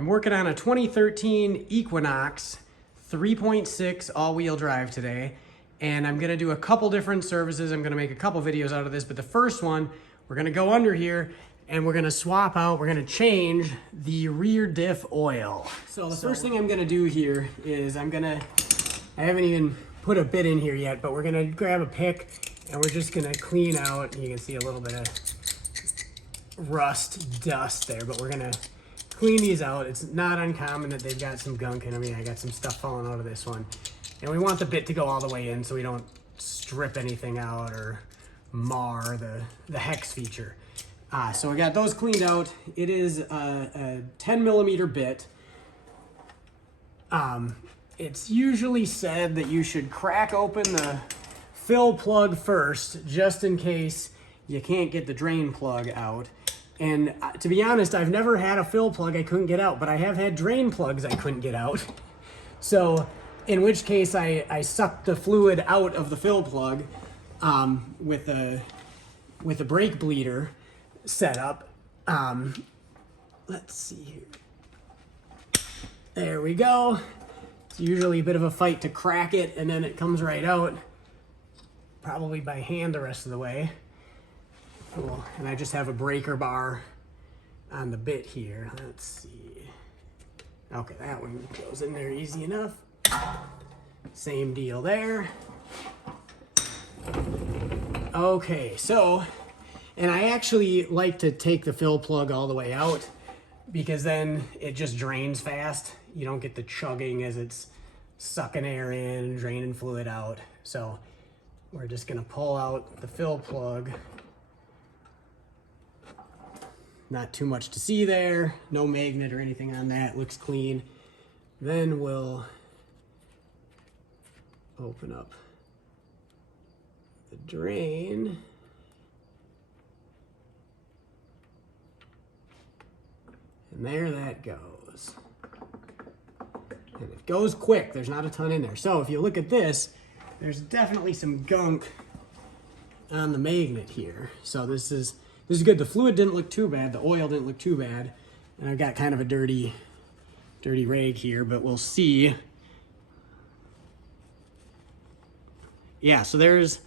I'm working on a 2013 Equinox 3.6 all-wheel drive today, and I'm gonna do a couple different services. I'm gonna make a couple videos out of this, but the first one, we're gonna go under here and we're gonna swap out, we're gonna change the rear diff oil. So the first thing I'm gonna do here is I haven't even put a bit in here yet, but we're gonna grab a pick and we're just gonna clean out. You can see a little bit of rust, dust there, but we're gonna clean these out. It's not uncommon that they've got some gunk in them. I got some stuff falling out of this one. And we want the bit to go all the way in so we don't strip anything out or mar the hex feature. So we got those cleaned out. It is a 10 millimeter bit. It's usually said that you should crack open the fill plug first, just in case you can't get the drain plug out. And to be honest, I've never had a fill plug I couldn't get out, but I have had drain plugs I couldn't get out. So in which case I sucked the fluid out of the fill plug with a brake bleeder setup. Let's see here. There we go. It's usually a bit of a fight to crack it, and then it comes right out, probably by hand the rest of the way. Cool. And I just have a breaker bar on the bit here. Let's see. Okay, that one goes in there easy enough. Same deal there. Okay, so, and I actually like to take the fill plug all the way out because then it just drains fast. You don't get the chugging as it's sucking air in, draining fluid out. So we're just gonna pull out the fill plug. Not too much to see there, no magnet or anything on that, looks clean. Then we'll open up the drain. And there that goes. And it goes quick, there's not a ton in there. So if you look at this, there's definitely some gunk on the magnet here. So this is good. The fluid didn't look too bad. The oil didn't look too bad. And I've got kind of a dirty rag here, but we'll see. Yeah, so there's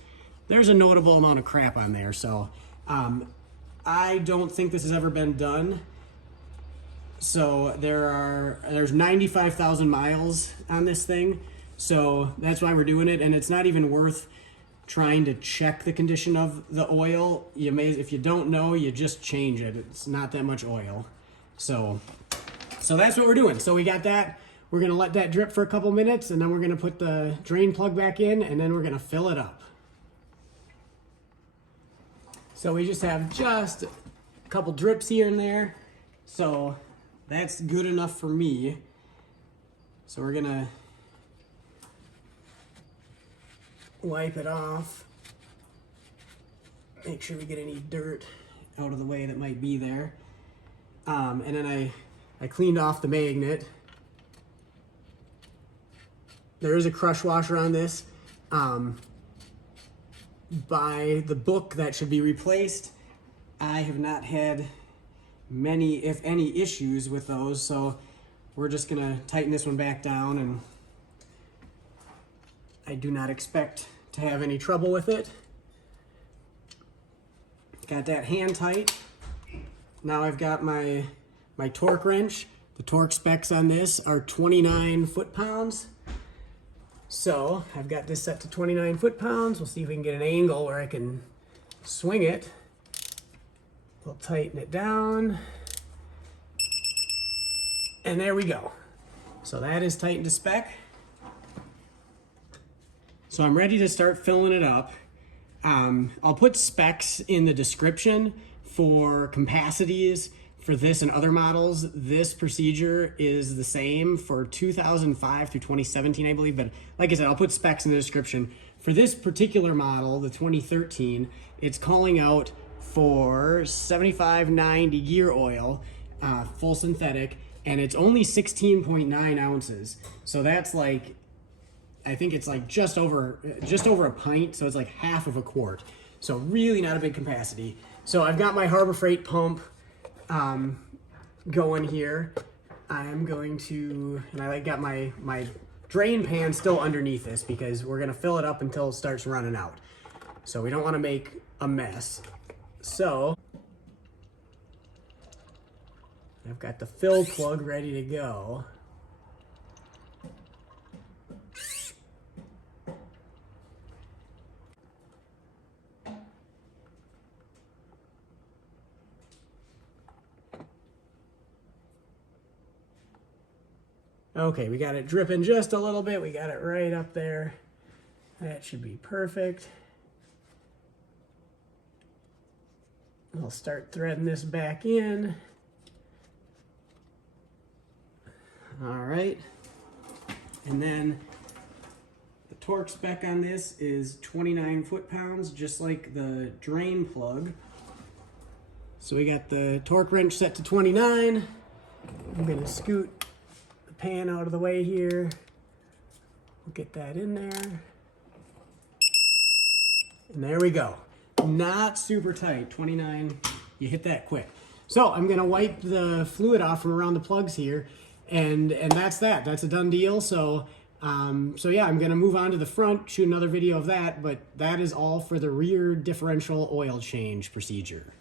a notable amount of crap on there. So I don't think this has ever been done. So there's 95,000 miles on this thing. So that's why we're doing it. And it's not even worth trying to check the condition of the oil. If you don't know, you just change it. It's not that much oil. So that's what we're doing. So we got that. We're gonna let that drip for a couple minutes, and then we're gonna put the drain plug back in, and then we're gonna fill it up. So we just have a couple drips here and there. So that's good enough for me. So we're gonna wipe it off, make sure we get any dirt out of the way that might be there. And then I cleaned off the magnet. There is a crush washer on this. By the book, that should be replaced. I have not had many, if any, issues with those, so we're just gonna tighten this one back down, and I do not expect to have any trouble with it. Got that hand tight. Now I've got my torque wrench. The torque specs on this are 29 foot-pounds. So I've got this set to 29 foot-pounds. We'll see if we can get an angle where I can swing it. We'll tighten it down. And there we go. So that is tightened to spec. So I'm ready to start filling it up. I'll put specs in the description for capacities for this and other models. This procedure is the same for 2005 through 2017, I believe. But like I said, I'll put specs in the description. For this particular model, the 2013, it's calling out for 7590 gear oil, full synthetic, and it's only 16.9 ounces. So that's like, I think it's like just over a pint, so it's like half of a quart. So really not a big capacity. So I've got my Harbor Freight pump going here. I'm going to, and I got my drain pan still underneath this because we're gonna fill it up until it starts running out. So we don't wanna make a mess. So I've got the fill plug ready to go. Okay, we got it dripping just a little bit. We got it right up there. That should be perfect. I'll start threading this back in. All right. And then the torque spec on this is 29 foot-pounds, just like the drain plug. So we got the torque wrench set to 29. I'm gonna scoot the pan out of the way here. We'll get that in there. And there we go. Not super tight, 29, you hit that quick. So I'm gonna wipe the fluid off from around the plugs here, and that's that. That's a done deal. So yeah, I'm gonna move on to the front, shoot another video of that, but that is all for the rear differential oil change procedure.